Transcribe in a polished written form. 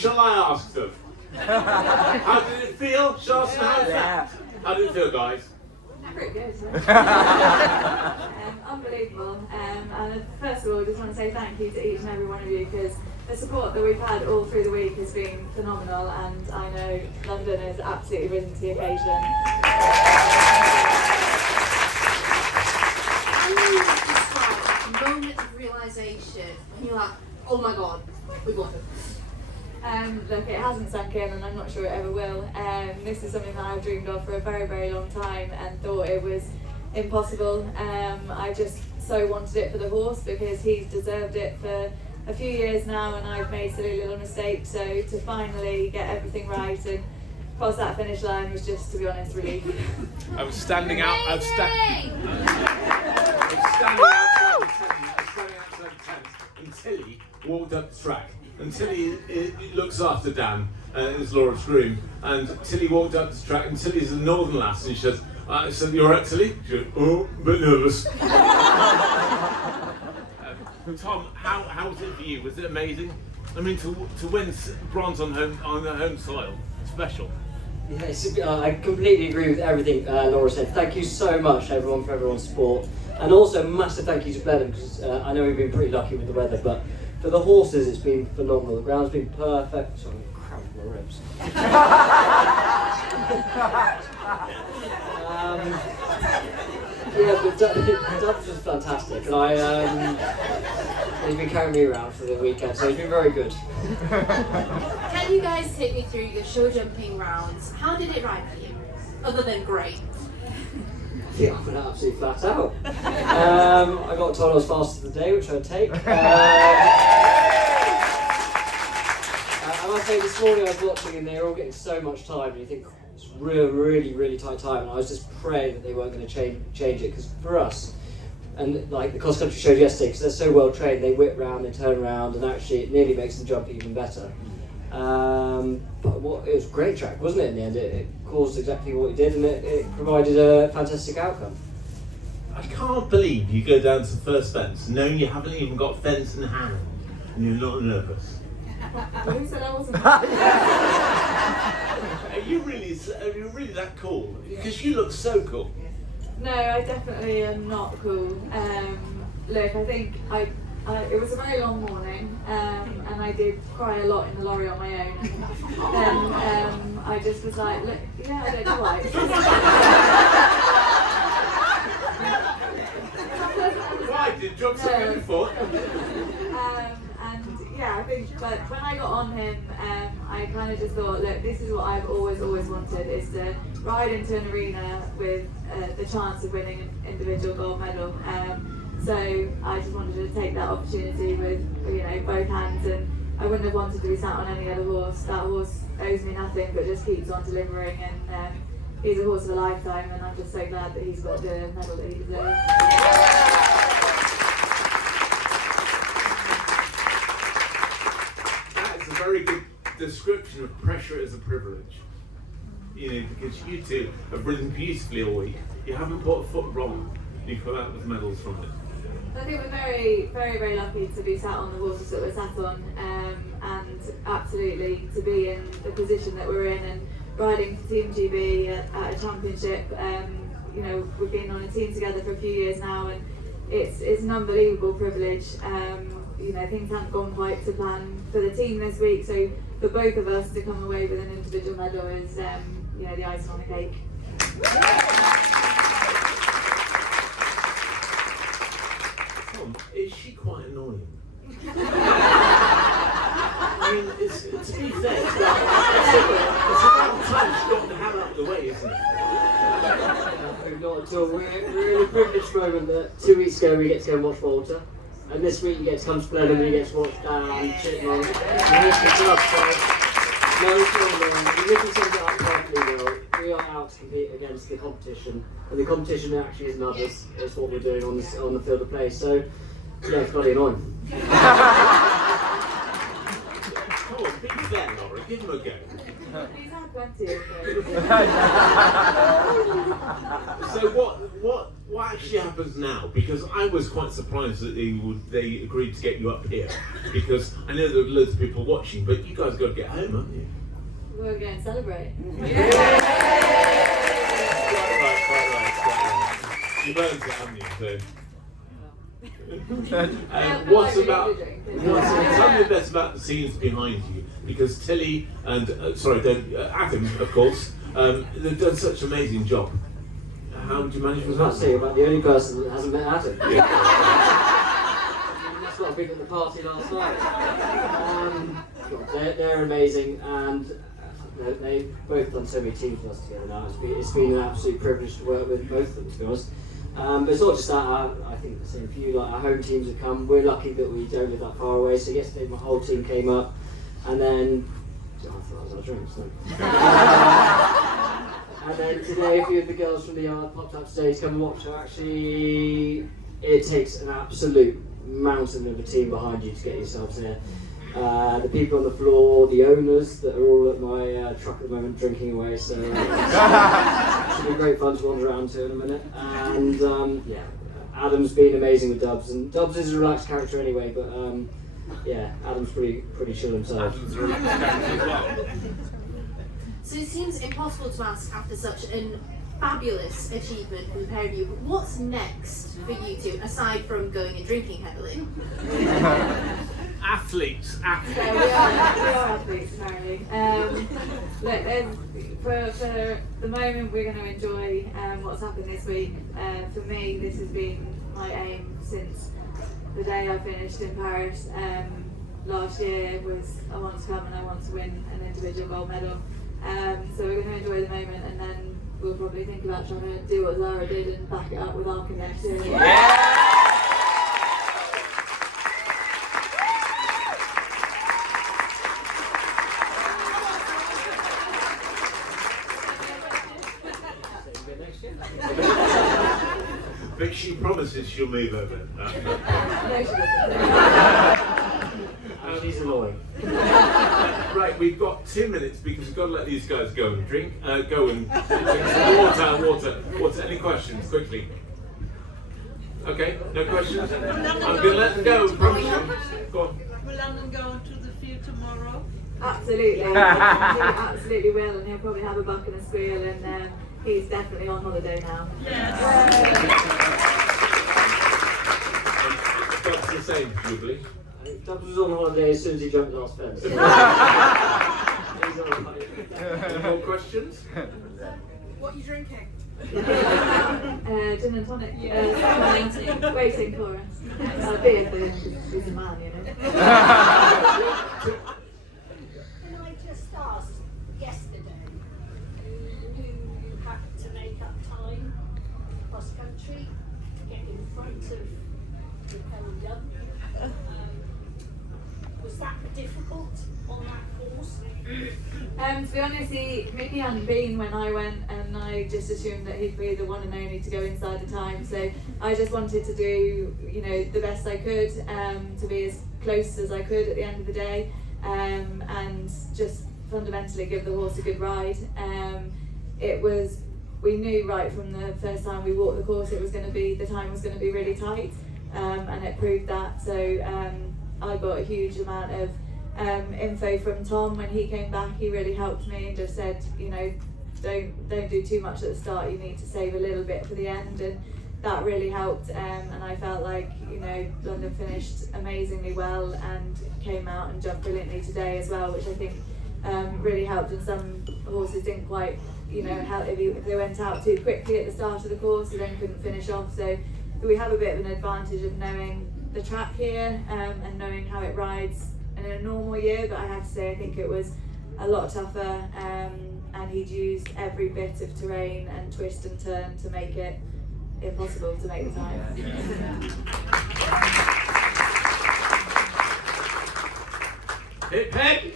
Shall I ask them? How did it feel? Shall I ask them how it felt? How did it feel, guys? Pretty good. Unbelievable. And first of all, I just want to say thank you to each and every one of you, because the support that we've had all through the week has been phenomenal, and I know London has absolutely risen to the occasion. How do you describe that moment of realisation when you're like, oh my god, we won? Look, it hasn't sunk in, and I'm not sure it ever will. This is something that I've dreamed of for a very, very long time and thought it was impossible. I just so wanted it for the horse because he's deserved it for a few years now, and I've made silly little mistakes. So to finally get everything right and cross that finish line was just, to be honest, relief. I was standing out. I was standing outside the tent, and Tilly walked up the track. And Tilly looks after Dan, is Laura's groom, and Tilly walked up the track, and Tilly's a northern lass, and she says, I said, "You all right, Tilly?" She said, "Oh, a bit nervous." Tom, how was it for you? Was it amazing? I mean, to win bronze on the home soil, special. Yeah, I completely agree with everything Laura said. Thank you so much, everyone, for everyone's support, and also massive thank you to Blenheim, because I know we've been pretty lucky with the weather, but for the horses, it's been phenomenal. The ground's been perfect. Sorry, I'm cramping my ribs. Yeah, but Dub's just fantastic, and he's been carrying me around for the weekend, so he's been very good. Can you guys take me through the show jumping rounds? How did it ride for you, other than great? Yeah, I went absolutely flat out. I got told I was fastest of the day, which I'd take. I must say, this morning I was watching and they were all getting so much time, and you think, it's really, really tight time, and I was just praying that they weren't going to change it, because for us, and like the cross country showed yesterday, because they're so well trained, they whip round, they turn around, and actually it nearly makes the jump even better. But it was a great track, wasn't it, in the end? It caused exactly what it did, and it provided a fantastic outcome. I can't believe you go down to the first fence knowing you haven't even got fence in hand, and you're not nervous. Who said I wasn't? Are you really that cool? Because you look so cool. No, I definitely am not cool. Look, I think it was a very long morning, and I did cry a lot in the lorry on my own. Then I just was like, look, yeah, I don't know why. Why? Did you drop something before? And yeah, I think, but when I got on him, I kind of just thought, look, this is what I've always wanted, is to ride into an arena with the chance of winning an individual gold medal. So I just wanted to take that opportunity with, both hands, and I wouldn't have wanted to be sat on any other horse. That horse owes me nothing but just keeps on delivering, and he's a horse of a lifetime, and I'm just so glad that he's got the medal that he deserves. That's a very good description of pressure as a privilege. Because you two have ridden beautifully all week. You haven't put a foot wrong. You come out with medals from it. I think we're very, very, very lucky to be sat on the horses that we're sat on, and absolutely to be in the position that we're in and riding for Team GB at a championship. We've been on a team together for a few years now, and it's an unbelievable privilege. Things haven't gone quite to plan for the team this week, so for both of us to come away with an individual medal is, the icing on the cake. Is she quite annoying? I mean, to be fair, it's about time she got the hell out of the way, isn't it? Not at all. We're in a privileged moment that 2 weeks ago we get to go and watch Walter, and this week you get to come to Blenheim and you get to watch Dan and Chipmunk. No, it's not annoying. We're looking something up perfectly well. We are out to compete against the competition, and the competition actually isn't others. It's what we're doing on the field of play. So, yeah, it's bloody annoying. Come on, be fair, Laura. Give him a go. He's had plenty of those. So why what actually happens now? Because I was quite surprised that they agreed to get you up here, because I know there are loads of people watching, but you guys got to get home, haven't you? We're going to celebrate. Quite right. You've earned it, haven't you? What's about? Tell me a bit about the scenes behind you, because Tilly and Adam, of course, they've done such an amazing job. How did you manage with that? I was about to say, you're about the only person that hasn't met Adam. Yeah. That's what I've been at the party last night. They're amazing, and they've both done so many teams with us together now. It's been an absolute privilege to work with both of them, to be honest. But it's not just that. I think the same for you. Like, our home teams have come. We're lucky that we don't live that far away. So yesterday my whole team came up, and then I thought I was out drinking. So. And then today, a few of the girls from the yard popped up today to come and watch. So actually, it takes an absolute mountain of a team behind you to get yourselves here. The people on the floor, the owners that are all at my truck at the moment drinking away. So it should be great fun to wander around to in a minute. And yeah, Adam's been amazing with Dubs, and Dubs is a relaxed character anyway. But yeah, Adam's pretty chill himself. Adam's a relaxed character as well. So it seems impossible to ask after such an fabulous achievement from the pair of you. But what's next for you two, aside from going and drinking heavily? Athletes. Yeah, we are athletes apparently. Look, for the moment we're going to enjoy what's happened this week. For me, this has been my aim since the day I finished in Paris. Last year was I want to come and I want to win an individual gold medal. So we're going to enjoy the moment, and then we'll probably think about trying to do what Zara did and back it up with Arca next year. But she promises she'll move over. No, she doesn't. She's annoying. Right, we've got 2 minutes because we've got to let these guys go and drink. Go and drink some water. Any questions, quickly? Okay, no questions? I'm going to let them go. Promise you. Go on. Will London go onto the field tomorrow? Absolutely, he absolutely will, and he'll probably have a buck and a squeal, and he's definitely on holiday now. That's the same, Jubilee. Dubs was on holiday as soon as he jumped the last fence. He's alright. Any more questions? What are you drinking? Gin and tonic. Waiting for us. Beer for him, he's a man, you know. Can I just ask, yesterday, who had to make up time cross country to get in front of the podium? Was that difficult on that course? To be honest, Mickey hadn't been when I went, and I just assumed that he'd be the one and only to go inside the time. So I just wanted to do, the best I could, to be as close as I could at the end of the day, and just fundamentally give the horse a good ride. We knew right from the first time we walked the course the time was going to be really tight, and it proved that. So I got a huge amount of info from Tom when he came back. He really helped me and just said, don't do too much at the start. You need to save a little bit for the end, and that really helped. And I felt like London finished amazingly well and came out and jumped brilliantly today as well, which I think really helped. And some horses didn't quite, if they went out too quickly at the start of the course, they then couldn't finish off. So we have a bit of an advantage of knowing the track here and knowing how it rides in a normal year, but I have to say I think it was a lot tougher, and he'd used every bit of terrain and twist and turn to make it impossible to make the time. Hip hip!